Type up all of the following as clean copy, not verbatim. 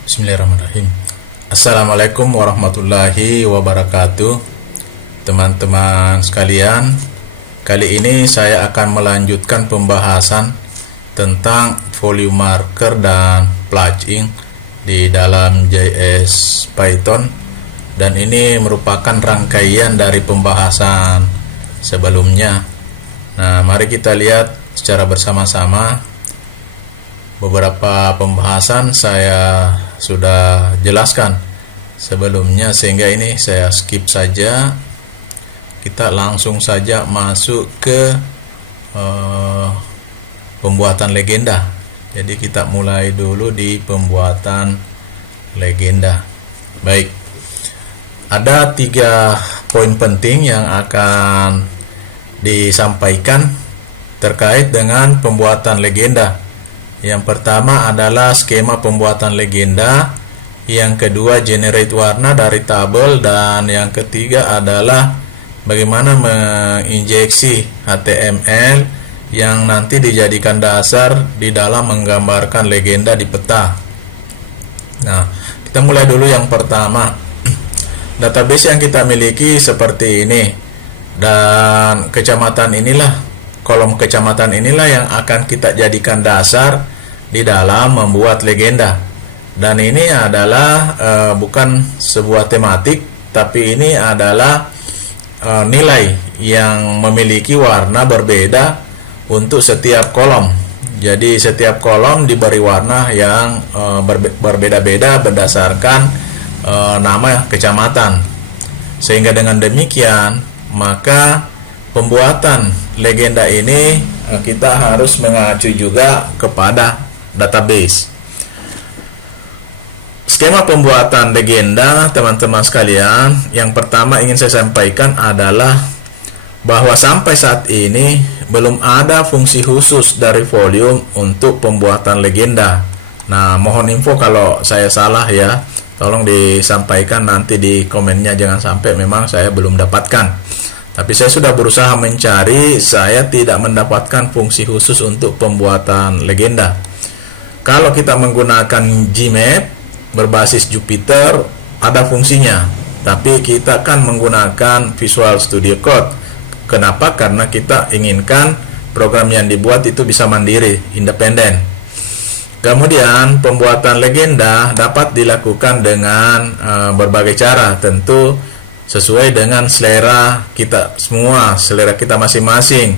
Bismillahirrahmanirrahim. Assalamualaikum warahmatullahi wabarakatuh. Teman-teman sekalian, kali ini saya akan melanjutkan pembahasan tentang volume marker dan plugin di dalam JS Python, dan ini merupakan rangkaian dari pembahasan sebelumnya. Nah, mari kita lihat secara bersama-sama. Beberapa pembahasan saya sudah jelaskan sebelumnya, sehingga ini saya skip saja. Kita langsung saja masuk ke pembuatan legenda. Jadi kita mulai dulu di pembuatan legenda. Baik, ada 3 poin penting yang akan disampaikan terkait dengan pembuatan legenda. Yang pertama adalah skema pembuatan legenda, yang kedua generate warna dari tabel, dan yang ketiga adalah bagaimana menginjeksi HTML yang nanti dijadikan dasar di dalam menggambarkan legenda di peta. Nah, kita mulai dulu yang pertama. Database yang kita miliki seperti ini, dan kecamatan inilah, kolom kecamatan inilah yang akan kita jadikan dasar di dalam membuat legenda. Dan ini adalah bukan sebuah tematik, tapi ini adalah nilai yang memiliki warna berbeda untuk setiap kolom. Jadi setiap kolom diberi warna yang berbeda-beda berdasarkan nama kecamatan. Sehingga dengan demikian, maka pembuatan legenda ini kita harus mengacu juga kepada database. Skema pembuatan legenda, teman-teman sekalian, yang pertama ingin saya sampaikan adalah bahwa sampai saat ini belum ada fungsi khusus dari volume untuk pembuatan legenda. Nah, mohon info kalau saya salah ya, tolong disampaikan nanti di komennya, jangan sampai memang saya belum dapatkan. Tapi saya sudah berusaha mencari, saya tidak mendapatkan fungsi khusus untuk pembuatan legenda. Kalau kita menggunakan Gmap berbasis Jupyter, ada fungsinya. Tapi kita kan menggunakan Visual Studio Code. Kenapa? Karena kita inginkan program yang dibuat itu bisa mandiri, independen. Kemudian pembuatan legenda dapat dilakukan dengan berbagai cara, tentu sesuai dengan selera kita semua, selera kita masing-masing,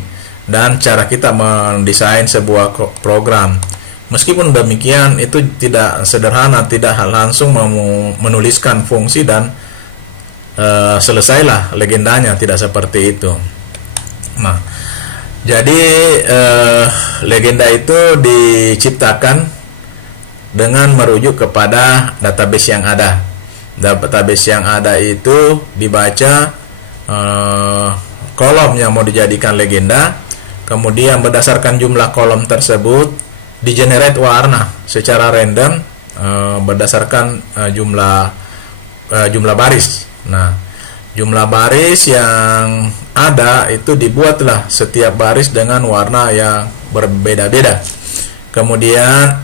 dan cara kita mendesain sebuah program. Meskipun demikian, itu tidak sederhana, tidak langsung menuliskan fungsi dan selesailah legendanya, tidak seperti itu. Nah, jadi legenda itu diciptakan dengan merujuk kepada database yang ada. Database yang ada itu dibaca kolom yang mau dijadikan legenda, kemudian berdasarkan jumlah kolom tersebut di-generate warna secara random berdasarkan jumlah baris. Nah, jumlah baris yang ada itu dibuatlah setiap baris dengan warna yang berbeda-beda. Kemudian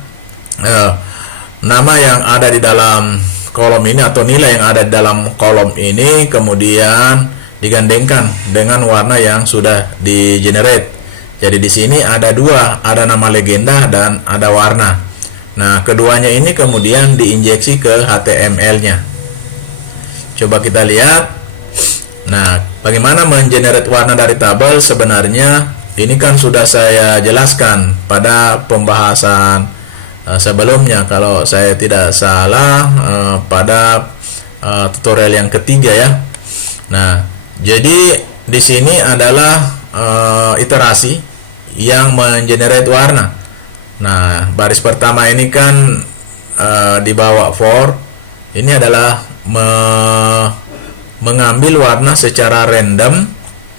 nama yang ada di dalam kolom ini atau nilai yang ada di dalam kolom ini kemudian digandengkan dengan warna yang sudah di-generate. Jadi di sini ada dua, ada nama legenda dan ada warna. Nah, keduanya ini kemudian diinjeksi ke HTML-nya. Coba kita lihat. Nah, bagaimana mengenerate warna dari tabel? Sebenarnya ini kan sudah saya jelaskan pada pembahasan sebelumnya, kalau saya tidak salah pada tutorial yang ketiga ya. Nah, jadi di sini adalah iterasi yang mengenerate warna. Nah, baris pertama ini kan dibawa for, ini adalah mengambil warna secara random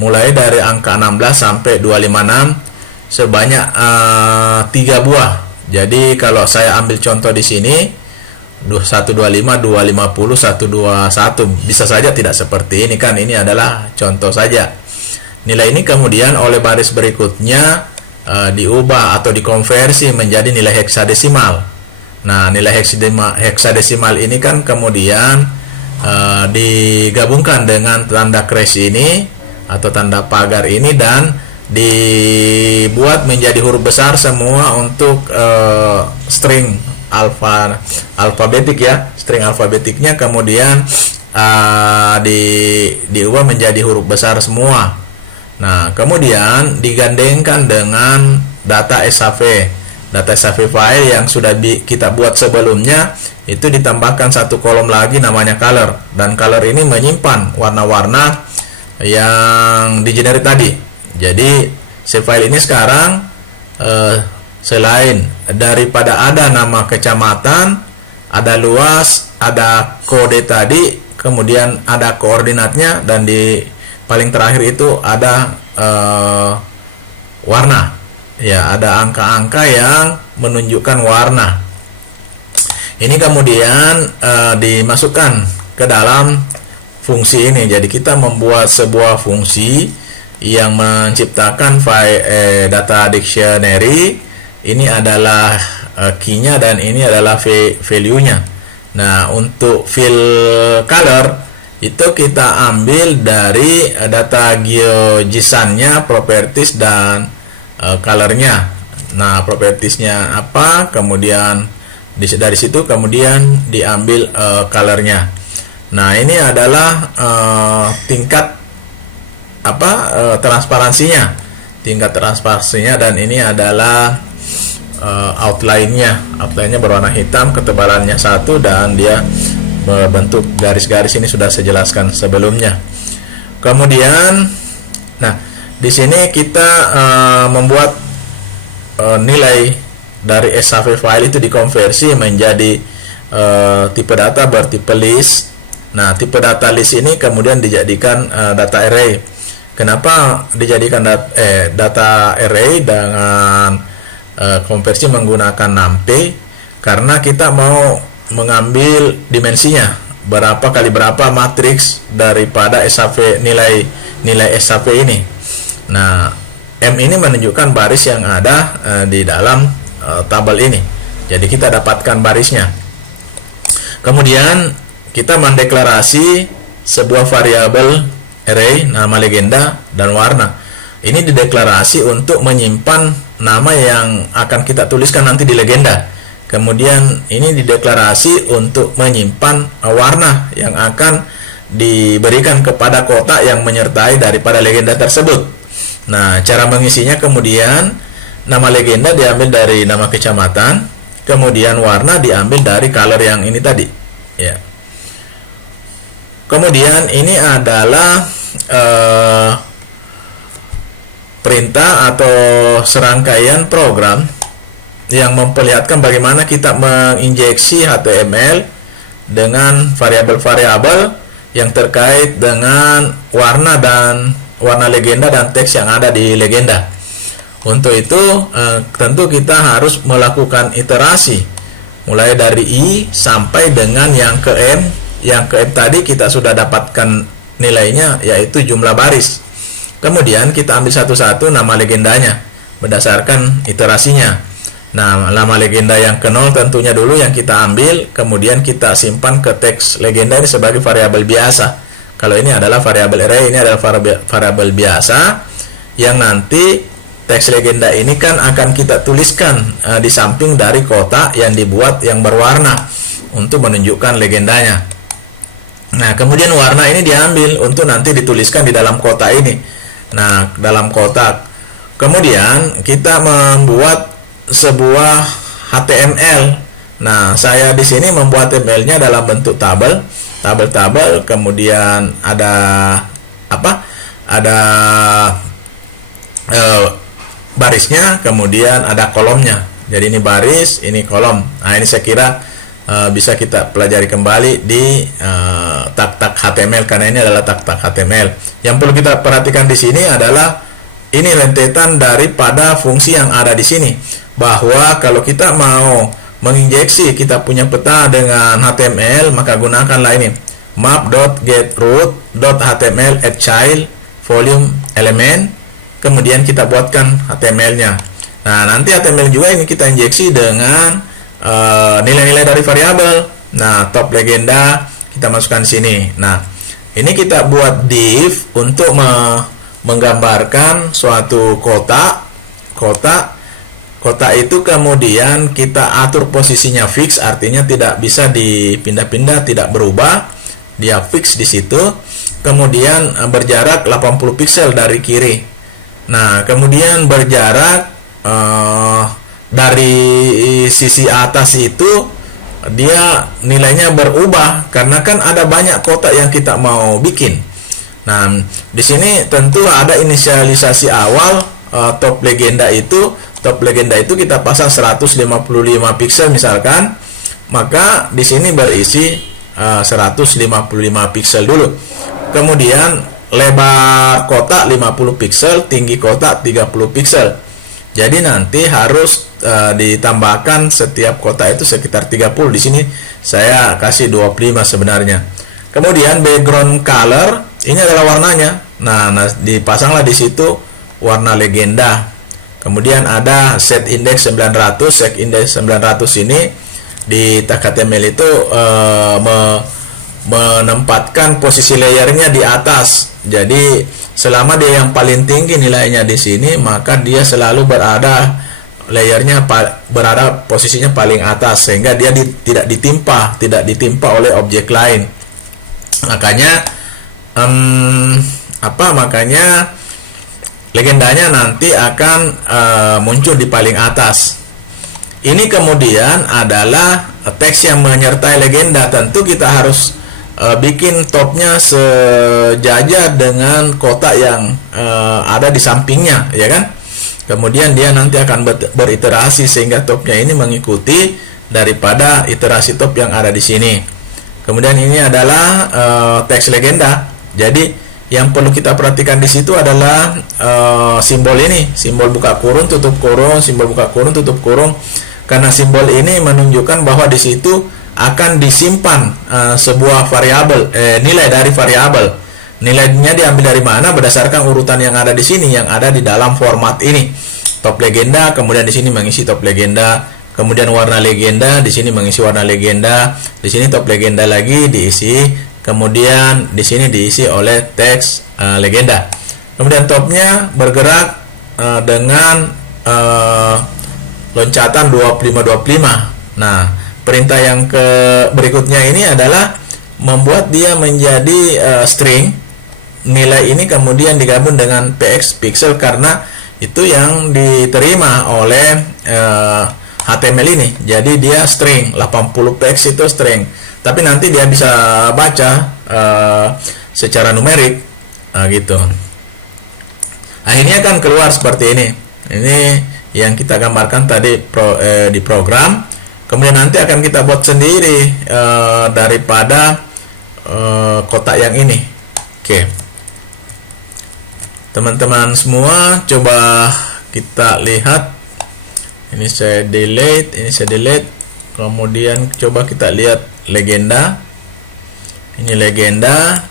mulai dari angka 16 sampai 256 sebanyak 3 buah. Jadi kalau saya ambil contoh di sini 125, 250, 121, bisa saja tidak seperti ini kan, ini adalah contoh saja. Nilai ini kemudian oleh baris berikutnya diubah atau dikonversi menjadi nilai heksadesimal. Nah, nilai heksadesimal ini kan kemudian digabungkan dengan tanda crash ini atau tanda pagar ini dan dibuat menjadi huruf besar semua untuk string alfabetik ya, string alfabetiknya kemudian diubah menjadi huruf besar semua. Nah, kemudian digandengkan dengan data SHV. Data SHV file yang sudah kita buat sebelumnya itu ditambahkan satu kolom lagi namanya color, dan color ini menyimpan warna-warna yang digenerate tadi. Jadi si file ini sekarang selain daripada ada nama kecamatan, ada luas, ada kode tadi, kemudian ada koordinatnya, dan di paling terakhir itu ada warna. Ya, ada angka-angka yang menunjukkan warna. Ini kemudian dimasukkan ke dalam fungsi ini. Jadi kita membuat sebuah fungsi yang menciptakan file data dictionary. Ini adalah key-nya dan ini adalah value-nya. Nah, untuk field color itu kita ambil dari data GeoJSON-nya, properties dan colornya. Nah, propertiesnya apa, kemudian dari situ kemudian diambil colornya. Nah, ini adalah tingkat transparansinya, dan ini adalah outline-nya berwarna hitam, ketebalannya 1, dan dia berbentuk garis-garis. Ini sudah saya jelaskan sebelumnya. Kemudian, nah, di sini kita membuat nilai dari SHV file itu dikonversi menjadi tipe data bertipe list. Nah, tipe data list ini kemudian dijadikan data array. Kenapa dijadikan data array dengan konversi menggunakan NumPy? Karena kita mau mengambil dimensinya, berapa kali berapa matriks daripada SHV nilai SHV ini. Nah, M ini menunjukkan baris yang ada di dalam tabel ini. Jadi kita dapatkan barisnya. Kemudian kita mendeklarasi sebuah variabel array nama legenda dan warna. Ini dideklarasi untuk menyimpan nama yang akan kita tuliskan nanti di legenda. Kemudian ini dideklarasi untuk menyimpan warna yang akan diberikan kepada kotak yang menyertai daripada legenda tersebut. Nah, cara mengisinya kemudian nama legenda diambil dari nama kecamatan, kemudian warna diambil dari color yang ini tadi. Ya. Kemudian ini adalah perintah atau serangkaian program yang memperlihatkan bagaimana kita menginjeksi HTML dengan variabel-variabel yang terkait dengan warna legenda dan teks yang ada di legenda. Untuk itu tentu kita harus melakukan iterasi mulai dari I sampai dengan yang ke M. Yang ke M tadi kita sudah dapatkan nilainya, yaitu jumlah baris. Kemudian kita ambil satu-satu nama legendanya berdasarkan iterasinya. Nah, nama legenda yang ke 0 tentunya dulu yang kita ambil, kemudian kita simpan ke teks legenda ini sebagai variabel biasa. Kalau ini adalah variabel array, ini adalah variabel biasa yang nanti teks legenda ini kan akan kita tuliskan di samping dari kotak yang dibuat yang berwarna untuk menunjukkan legendanya. Nah, kemudian warna ini diambil untuk nanti dituliskan di dalam kotak ini. Nah, dalam kotak. Kemudian kita membuat sebuah HTML. Nah, saya di sini membuat HTML-nya dalam bentuk tabel, kemudian ada Ada barisnya, kemudian ada kolomnya. Jadi ini baris, ini kolom. Nah, ini saya kira bisa kita pelajari kembali di tak-tak HTML, karena ini adalah tak-tak HTML. Yang perlu kita perhatikan di sini adalah ini rentetan daripada fungsi yang ada di sini, bahwa kalau kita mau menginjeksi kita punya peta dengan HTML, maka gunakanlah ini map.getRoot.html add child volume element, kemudian kita buatkan HTML-nya. Nah, nanti HTML juga ini kita injeksi dengan nilai-nilai dari variabel. Nah, top legenda kita masukkan sini. Nah, ini kita buat div untuk menggambarkan suatu kotak. Kotak itu kemudian kita atur posisinya fix, artinya tidak bisa dipindah-pindah, tidak berubah. Dia fix di situ. Kemudian berjarak 80 pixel dari kiri. Nah, kemudian berjarak dari sisi atas itu dia nilainya berubah karena kan ada banyak kotak yang kita mau bikin. Nah, di sini tentu ada inisialisasi awal top legenda itu. Top legenda itu kita pasang 155 pixel misalkan, maka di sini berisi 155 pixel dulu. Kemudian lebar kotak 50 pixel, tinggi kotak 30 pixel. Jadi nanti harus ditambahkan setiap kotak itu sekitar 30. Di sini saya kasih 25 sebenarnya. Kemudian background color ini adalah warnanya. Nah dipasanglah di situ warna legenda. Kemudian ada set index 900. Set index 900 ini di tag HTML itu menempatkan posisi layernya di atas. Jadi selama dia yang paling tinggi nilainya di sini, maka dia selalu berada layernya berada posisinya paling atas, sehingga dia tidak ditimpa oleh objek lain. Makanya makanya legendanya nanti akan muncul di paling atas. Ini kemudian adalah teks yang menyertai legenda. Tentu kita harus bikin topnya sejajar dengan kotak yang ada di sampingnya, ya kan? Kemudian dia nanti akan beriterasi sehingga topnya ini mengikuti daripada iterasi top yang ada di sini. Kemudian ini adalah teks legenda. Jadi yang perlu kita perhatikan di situ adalah simbol ini, simbol buka kurung, tutup kurung, simbol buka kurung, tutup kurung. Karena simbol ini menunjukkan bahwa di situ akan disimpan sebuah variabel, nilai dari variabel. Nilainya diambil dari mana? Berdasarkan urutan yang ada di sini, yang ada di dalam format ini. Top legenda, kemudian di sini mengisi top legenda, kemudian warna legenda, di sini mengisi warna legenda, di sini top legenda lagi diisi. Kemudian di sini diisi oleh teks legenda. Kemudian topnya bergerak dengan loncatan 25. Nah, perintah yang berikutnya ini adalah membuat dia menjadi string. Nilai ini kemudian digabung dengan px pixel karena itu yang diterima oleh HTML ini. Jadi dia string, 80 px itu string. Tapi nanti dia bisa baca secara numerik gitu. Akhirnya kan keluar seperti ini. Ini yang kita gambarkan tadi di program. Kemudian nanti akan kita buat sendiri daripada kotak yang ini. Oke. Teman-teman semua, coba kita lihat. Ini saya delete, ini saya delete. Kemudian coba kita lihat legenda. Ini legenda.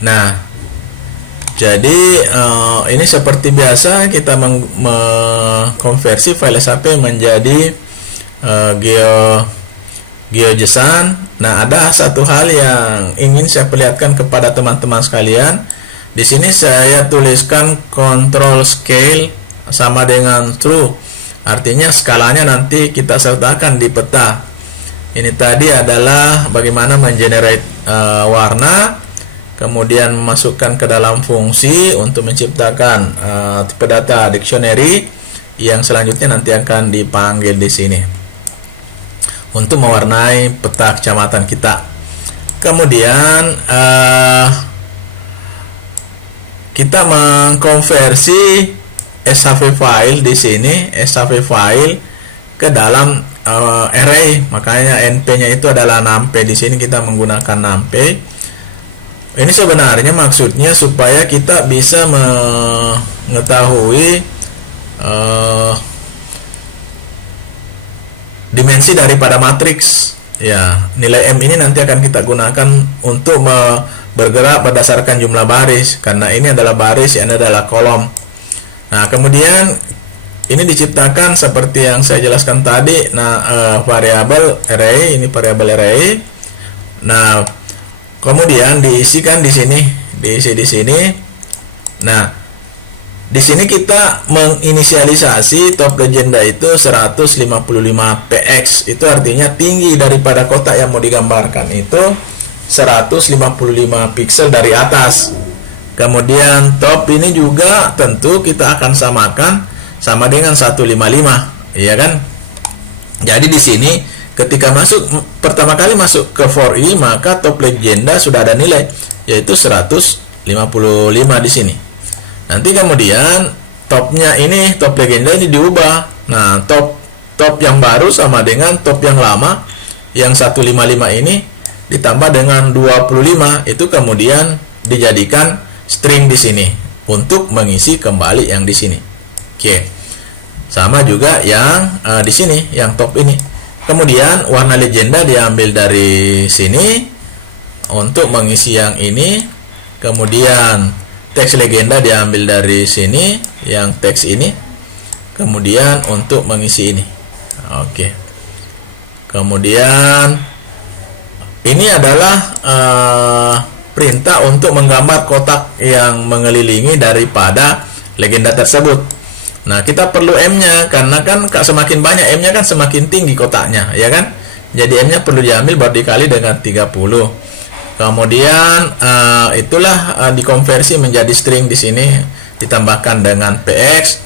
Nah, jadi ini seperti biasa kita mengkonversi file SAP menjadi GeoJSON. Nah, ada satu hal yang ingin saya perlihatkan kepada teman-teman sekalian. Di sini saya tuliskan control scale sama dengan true. Artinya skalanya nanti kita sertakan di peta. Ini tadi adalah bagaimana mengenerate warna, kemudian memasukkan ke dalam fungsi untuk menciptakan tipe data dictionary yang selanjutnya nanti akan dipanggil di sini untuk mewarnai peta kecamatan kita. Kemudian kita mengkonversi SHV file di sini, SHV file ke dalam array, makanya np-nya itu adalah numpy. Di sini kita menggunakan numpy. Ini sebenarnya maksudnya supaya kita bisa mengetahui dimensi daripada matriks. Ya, nilai M ini nanti akan kita gunakan untuk bergerak berdasarkan jumlah baris, karena ini adalah baris, ini adalah kolom. Nah, kemudian ini diciptakan seperti yang saya jelaskan tadi. Nah, variabel array, ini variabel array. Nah, kemudian diisikan di sini, diisi di sini. Nah, di sini kita menginisialisasi top legenda itu 155 px. Itu artinya tinggi daripada kotak yang mau digambarkan itu 155 pixel dari atas. Kemudian top ini juga tentu kita akan samakan sama dengan 155, ya kan? Jadi di sini ketika pertama kali masuk ke for i, maka top legenda sudah ada nilai yaitu 155 di sini. Nanti kemudian topnya ini, top legenda ini diubah. Nah, top yang baru sama dengan top yang lama yang 155 ini ditambah dengan 25, itu kemudian dijadikan string di sini untuk mengisi kembali yang di sini. Oke. Sama juga yang di sini, yang top ini. Kemudian warna legenda diambil dari sini untuk mengisi yang ini. Kemudian teks legenda diambil dari sini, yang teks ini. Kemudian untuk mengisi ini. Oke. Kemudian ini adalah perintah untuk menggambar kotak yang mengelilingi daripada legenda tersebut. Nah, kita perlu M-nya karena kan semakin banyak M-nya kan semakin tinggi kotaknya, ya kan? Jadi M-nya perlu diambil baru dikali dengan 30. Kemudian itulah dikonversi menjadi string di sini, ditambahkan dengan px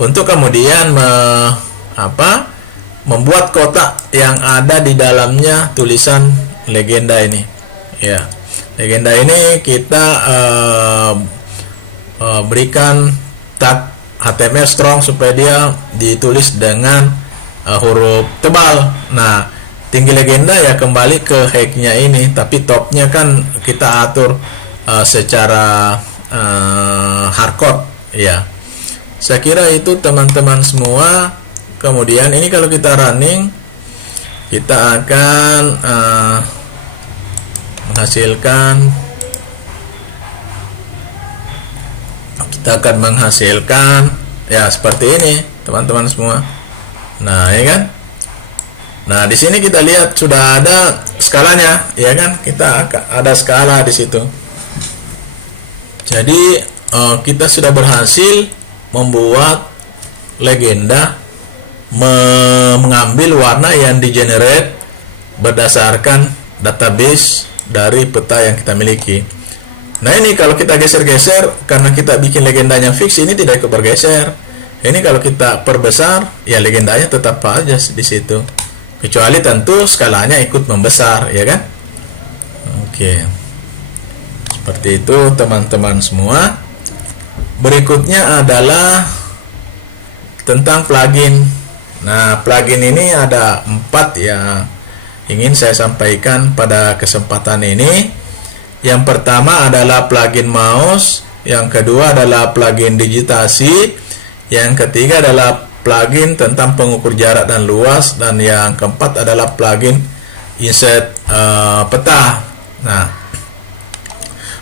untuk kemudian membuat kotak yang ada di dalamnya tulisan legenda ini. Ya. Legenda ini kita berikan tag HTML strong supaya dia ditulis dengan huruf tebal. Nah, tinggi legenda ya kembali ke hack-nya ini, tapi topnya kan kita atur secara hardcode ya. Saya kira itu teman-teman semua. Kemudian ini kalau kita running, kita akan menghasilkan ya seperti ini teman-teman semua. Nah, ya kan? Nah, di sini kita lihat sudah ada skalanya, ya kan? Kita ada skala di situ. Jadi kita sudah berhasil membuat legenda mengambil warna yang di-generate berdasarkan database dari peta yang kita miliki. Nah, ini kalau kita geser-geser, karena kita bikin legendanya fix, ini tidak ikut bergeser. Ini kalau kita perbesar, ya legendanya tetap aja di situ. Kecuali tentu skalanya ikut membesar, ya kan? Oke. Seperti itu teman-teman semua. Berikutnya adalah tentang plugin. Nah, plugin ini ada 4 yang ingin saya sampaikan pada kesempatan ini. Yang pertama adalah plugin mouse, yang kedua adalah plugin digitasi, yang ketiga adalah plugin tentang pengukur jarak dan luas, dan yang keempat adalah plugin insert peta. Nah,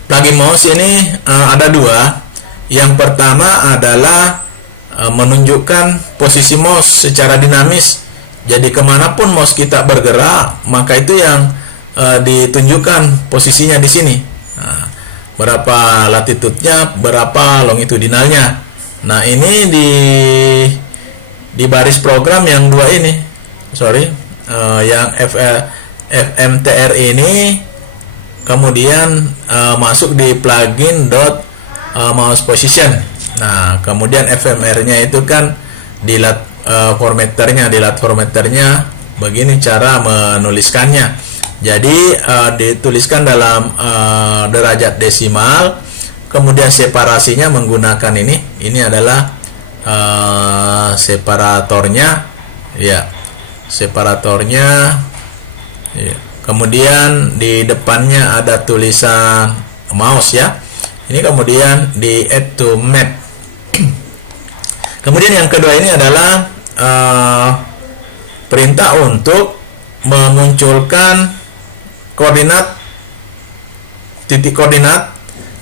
plugin mouse ini ada 2. Yang pertama adalah menunjukkan posisi mouse secara dinamis. Jadi kemanapun mouse kita bergerak, maka itu yang ditunjukkan posisinya di sini. Nah, berapa latitudenya, berapa longitudinalnya. Nah, ini di baris program yang 2 ini, yang FMTR ini, kemudian masuk di plugin mouse position. Nah, kemudian FMR-nya itu kan di lat formatternya begini cara menuliskannya. Jadi dituliskan dalam derajat desimal, kemudian separasinya menggunakan ini adalah separatornya, ya, separatornya, ya. Kemudian di depannya ada tulisan mouse, ya. Ini kemudian di add to map. Kemudian yang kedua ini adalah perintah untuk memunculkan titik koordinat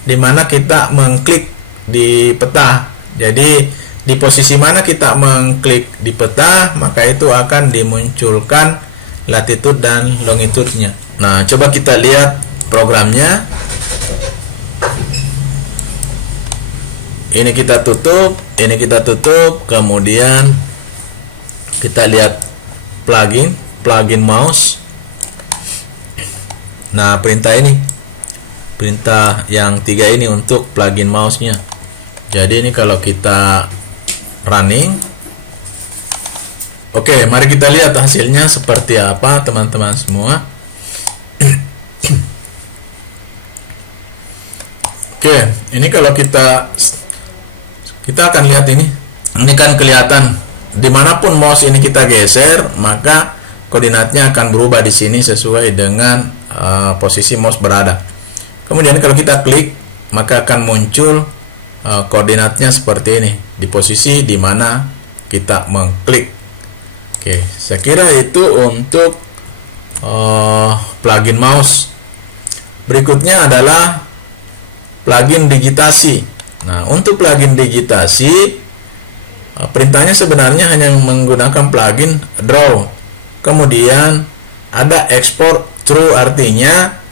di mana kita mengklik di peta. Jadi di posisi mana kita mengklik di peta, maka itu akan dimunculkan latitude dan longitude-nya. Nah, coba kita lihat programnya. Ini kita tutup, kemudian kita lihat plugin mouse. Nah, perintah yang 3 ini untuk plugin mouse-nya. Jadi ini kalau kita running, oke, mari kita lihat hasilnya seperti apa, teman-teman semua. Oke, ini kalau kita akan lihat ini kan kelihatan dimanapun mouse ini kita geser, maka koordinatnya akan berubah di sini sesuai dengan posisi mouse berada. Kemudian kalau kita klik, maka akan muncul koordinatnya seperti ini di posisi di mana kita mengklik. Oke, saya kira itu untuk plugin mouse. Berikutnya adalah plugin digitasi. Nah, untuk plugin digitasi, perintahnya sebenarnya hanya menggunakan plugin draw. Kemudian ada export through, artinya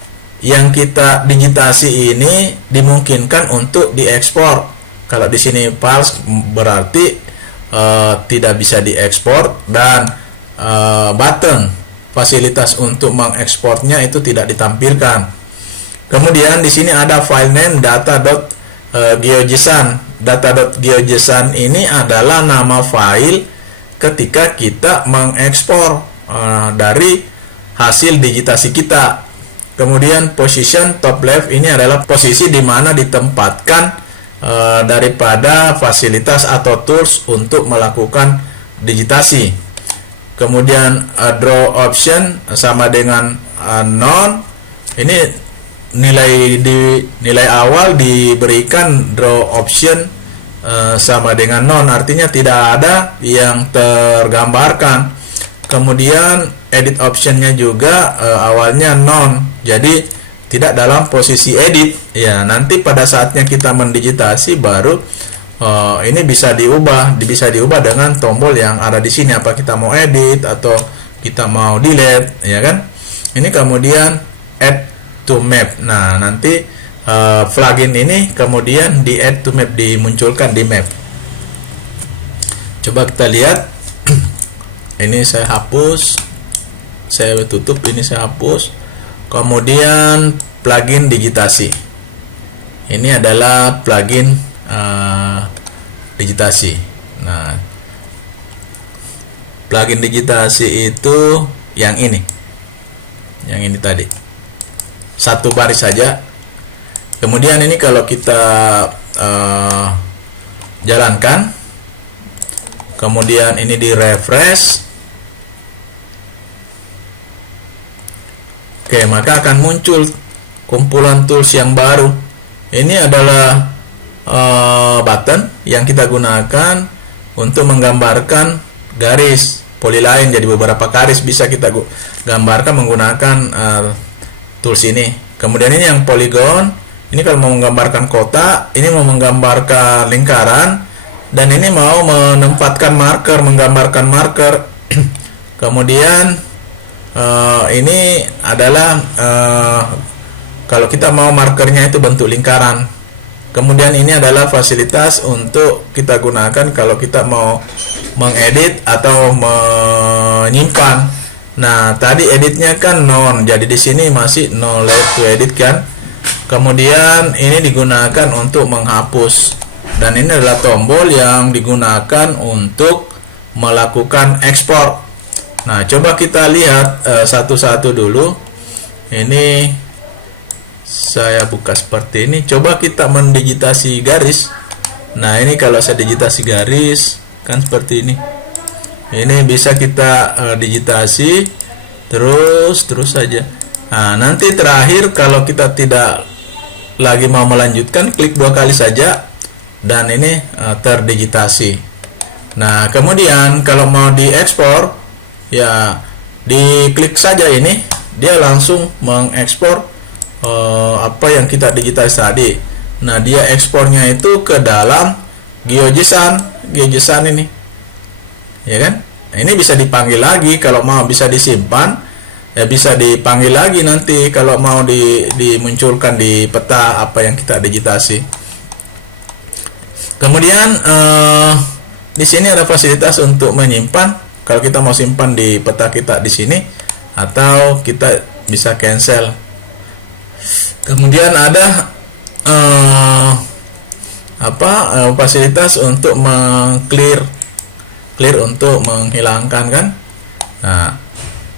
yang kita digitasi ini dimungkinkan untuk diekspor. Kalau di sini false berarti tidak bisa diekspor, dan button fasilitas untuk mengekspornya itu tidak ditampilkan. Kemudian di sini ada file name data.geojson. Data.geojson ini adalah nama file ketika kita mengekspor dari hasil digitasi kita. Kemudian position top left ini adalah posisi di mana ditempatkan daripada fasilitas atau tools untuk melakukan digitasi. Kemudian draw option sama dengan none. Ini nilai awal diberikan draw option sama dengan none, artinya tidak ada yang tergambarkan. Kemudian edit optionnya juga awalnya none, jadi tidak dalam posisi edit. Ya, nanti pada saatnya kita mendigitasi baru ini bisa diubah dengan tombol yang ada di sini, apa kita mau edit atau kita mau delete, ya kan. Ini kemudian add to map. Nah, nanti plugin ini kemudian di add to map, dimunculkan di map. Coba kita lihat. Ini saya hapus, saya tutup, ini saya hapus. Kemudian plugin digitasi. Ini adalah plugin digitasi. Nah, plugin digitasi itu yang ini tadi, satu baris saja. Kemudian ini kalau kita jalankan, kemudian ini di refresh, oke, maka akan muncul kumpulan tools yang baru. Ini adalah button yang kita gunakan untuk menggambarkan garis polyline. Jadi beberapa garis bisa kita gambarkan menggunakan tools ini. Kemudian ini yang polygon, ini kalau mau menggambarkan kotak, ini mau menggambarkan lingkaran, dan ini mau menempatkan marker, menggambarkan marker. Kemudian ini adalah kalau kita mau markernya itu bentuk lingkaran. Kemudian ini adalah fasilitas untuk kita gunakan kalau kita mau mengedit atau menyimpan. Nah, tadi editnya kan none, jadi di sini masih no let to edit kan. Kemudian ini digunakan untuk menghapus, dan ini adalah tombol yang digunakan untuk melakukan ekspor. Nah, coba kita lihat satu-satu dulu. Ini saya buka seperti ini. Coba kita mendigitasi garis. Nah, ini kalau saya digitasi garis kan seperti ini. Ini bisa kita digitasi terus saja. Nah, nanti terakhir kalau kita tidak lagi mau melanjutkan, klik 2 kali saja dan ini terdigitasi. Nah, kemudian kalau mau diekspor, ya diklik saja ini, dia langsung mengekspor apa yang kita digitasi tadi. Nah, dia ekspornya itu ke dalam GeoJSON. GeoJSON ini, ya kan? Nah, ini bisa dipanggil lagi kalau mau, bisa disimpan, ya bisa dipanggil lagi nanti kalau mau dimunculkan di peta apa yang kita digitasi. Kemudian di sini ada fasilitas untuk menyimpan. Kalau kita mau simpan di peta kita di sini, atau kita bisa cancel. Kemudian ada fasilitas untuk clear untuk menghilangkan, kan. Nah,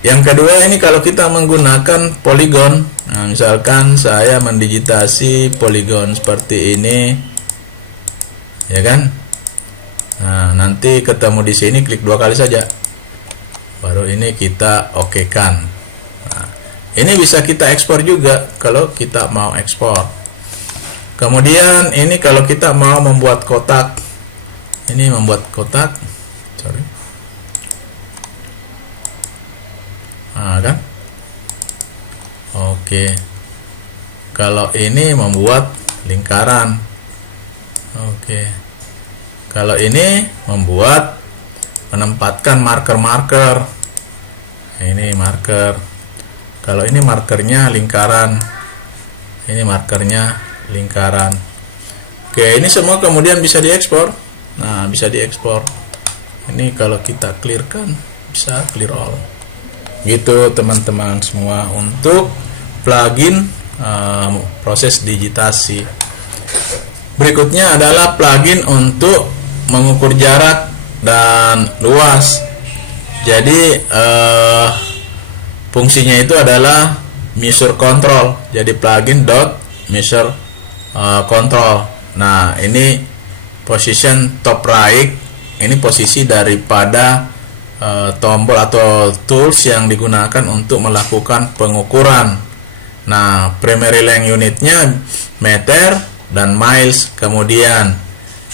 yang kedua ini kalau kita menggunakan polygon. Nah, misalkan saya mendigitasi polygon seperti ini, ya kan. Nah, nanti ketemu di sini, klik 2 kali saja, baru ini kita okekan. Nah, ini bisa kita ekspor juga kalau kita mau ekspor. Kemudian ini kalau kita mau membuat kotak, ini membuat kotak, nah, kan. Oke, kalau ini membuat lingkaran. Oke, kalau ini membuat, menempatkan marker-marker. Ini marker. Kalau ini markernya lingkaran, ini markernya lingkaran. Oke, ini semua kemudian bisa diekspor. Nah, bisa diekspor. Ini kalau kita clearkan, bisa clear all. Gitu teman-teman semua untuk plugin proses digitasi. Berikutnya adalah plugin untuk mengukur jarak dan luas. Jadi fungsinya itu adalah measure control. Jadi plugin measure control. Nah, ini position top right. Ini posisi daripada tombol atau tools yang digunakan untuk melakukan pengukuran. Nah, primary length unitnya meter dan miles. Kemudian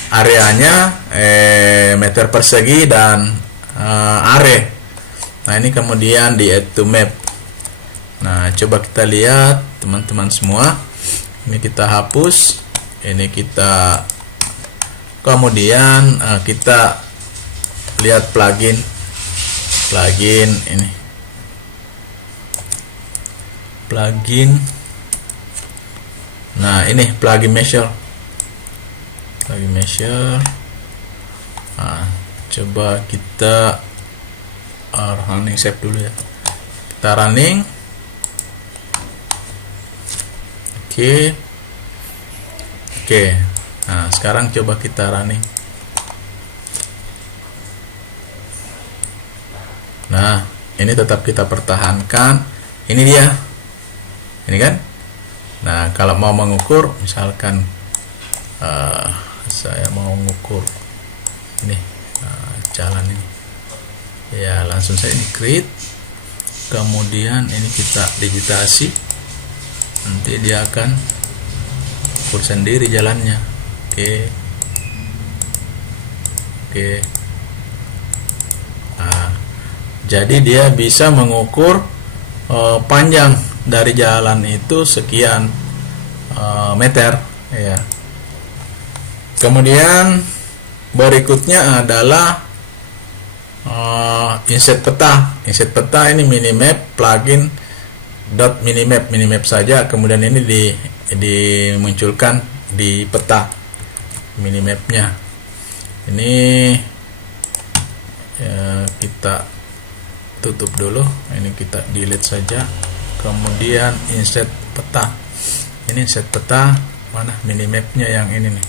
areanya meter persegi dan area. Nah, ini kemudian di add to map. Nah, coba kita lihat teman-teman semua. Ini kita hapus, ini kita, kemudian kita lihat plugin ini, plugin. Nah, ini plugin measure. Nah, coba kita running save dulu ya. Kita running. Oke. Nah, sekarang coba kita running. Nah, ini tetap kita pertahankan. Ini dia. Ini kan. Nah, kalau mau mengukur, misalkan saya mau mengukur ini jalan ini, ya langsung saya ini create, kemudian ini kita digitasi, nanti dia akan ukur sendiri jalannya. Oke. Nah, jadi dia bisa mengukur panjang dari jalan itu sekian meter, ya. Kemudian berikutnya adalah insert peta. Insert peta ini minimap, plugin .minimap saja. Kemudian ini dimunculkan di peta minimapnya. Ini kita tutup dulu. Ini kita delete saja. Kemudian insert peta. Ini insert peta, mana minimapnya yang ini nih.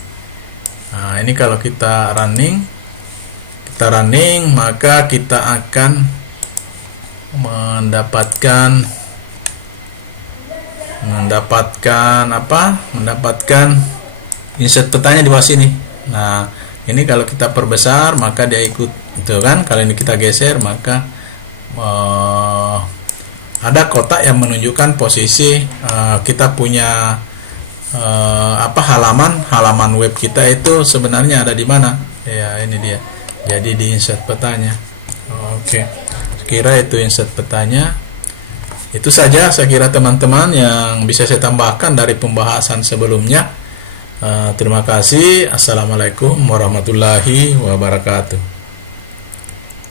Nah, ini kalau kita running, maka kita akan mendapatkan insert petanya di bawah sini. Nah, ini kalau kita perbesar maka dia ikut, itu kan. Kalau ini kita geser maka ada kotak yang menunjukkan posisi kita punya halaman web kita itu sebenarnya ada di mana, ya. Ini dia, jadi di insert petanya. Oke, kira itu insert petanya. Itu saja saya kira teman-teman yang bisa saya tambahkan dari pembahasan sebelumnya. Terima kasih. Assalamualaikum warahmatullahi wabarakatuh.